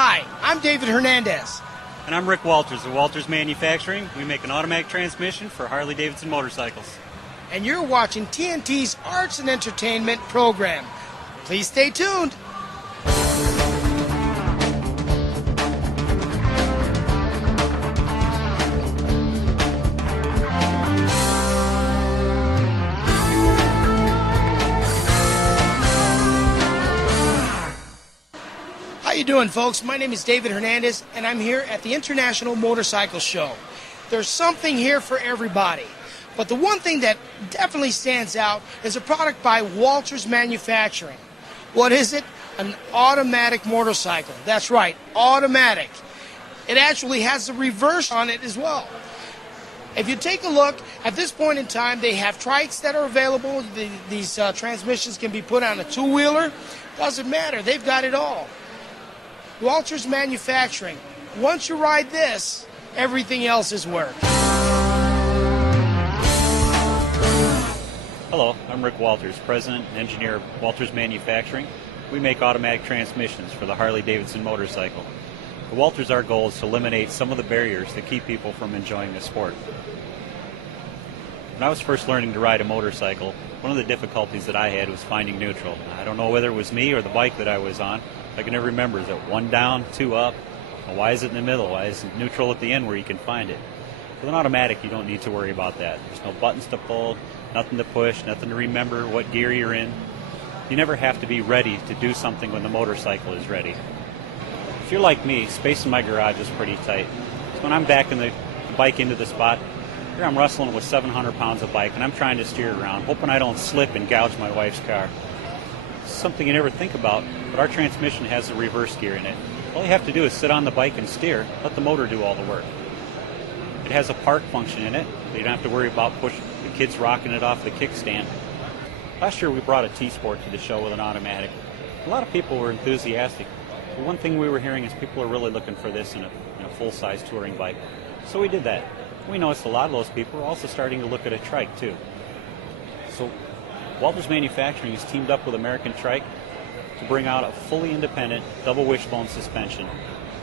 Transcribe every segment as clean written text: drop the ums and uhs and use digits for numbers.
Hi, I'm David Hernandez. And I'm Rick Walters of Walters Manufacturing. We make an automatic transmission for Harley Davidson motorcycles. And you're watching TNT's Arts and Entertainment program. Please stay tuned. How you doing, folks? My name is David Hernandez, and I'm here at the International Motorcycle Show. There's something here for everybody. But the one thing that definitely stands out is a product by Walters Manufacturing. What is it? An automatic motorcycle. That's right, automatic. It actually has a reverse on it as well. If you take a look, at this point in time, they have Trikes that are available. These transmissions can be put on a two-wheeler. Doesn't matter. They've got it all. Walters Manufacturing. Once you ride this, everything else is work. Hello, I'm Rick Walters, President and Engineer of Walters Manufacturing. We make automatic transmissions for the Harley Davidson motorcycle. For Walters, our goal is to eliminate some of the barriers that keep people from enjoying the sport. When I was first learning to ride a motorcycle, one of the difficulties that I had was finding neutral. I don't know whether it was me or the bike that I was on. I can never remember, is it one down, two up? Why is it in the middle? Why is it neutral at the end where you can find it? With an automatic, you don't need to worry about that. There's no buttons to pull, nothing to push, nothing to remember what gear you're in. You never have to be ready to do something when the motorcycle is ready. If you're like me, space in my garage is pretty tight. So when I'm backing the bike into the spot, here I'm wrestling with 700 pounds of bike, and I'm trying to steer around, hoping I don't slip and gouge my wife's car. It's something you never think about, but our transmission has a reverse gear in it. All you have to do is sit on the bike and steer, let the motor do all the work. It has a park function in it, so you don't have to worry about pushing the kids rocking it off the kickstand. Last year we brought a T-Sport to the show with an automatic. A lot of people were enthusiastic. But one thing we were hearing is people are really looking for this in a full-size touring bike. So we did that. We noticed a lot of those people are also starting to look at a trike too. So Walters Manufacturing has teamed up with American Trike to bring out a fully independent double wishbone suspension.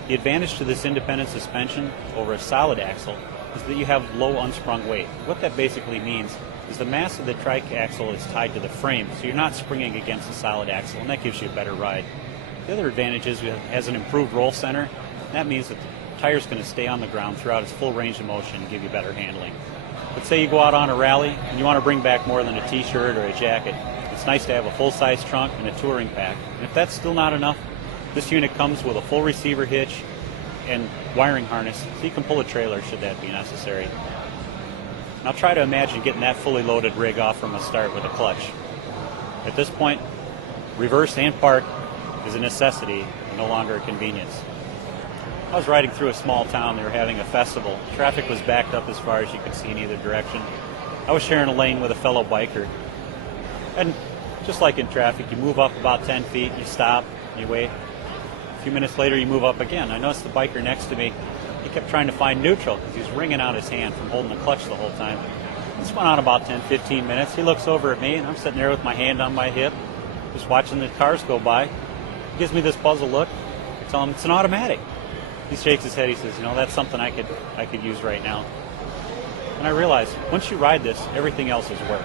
The advantage to this independent suspension over a solid axle is that you have low unsprung weight. What that basically means is the mass of the trike axle is tied to the frame, so you're not springing against the solid axle, and that gives you a better ride. The other advantage is it has an improved roll center. That means that the tire's going to stay on the ground throughout its full range of motion and give you better handling. Let's say you go out on a rally and you want to bring back more than a t-shirt or a jacket. It's nice to have a full-size trunk and a touring pack. And if that's still not enough, this unit comes with a full receiver hitch and wiring harness, so you can pull a trailer should that be necessary. Now try to imagine getting that fully loaded rig off from the start with a clutch. At this point, reverse and park is a necessity and no longer a convenience. I was riding through a small town. They were having a festival. Traffic was backed up as far as you could see in either direction. I was sharing a lane with a fellow biker. And just like in traffic, you move up about 10 feet, you stop, you wait. A few minutes later, you move up again. I noticed the biker next to me, he kept trying to find neutral because he was wringing out his hand from holding the clutch the whole time. This went on about 10-15 minutes. He looks over at me, and I'm sitting there with my hand on my hip, just watching the cars go by. He gives me this puzzled look. I tell him it's an automatic. He shakes his head. He says, that's something I could use right now. And I realized, once you ride this, everything else is work.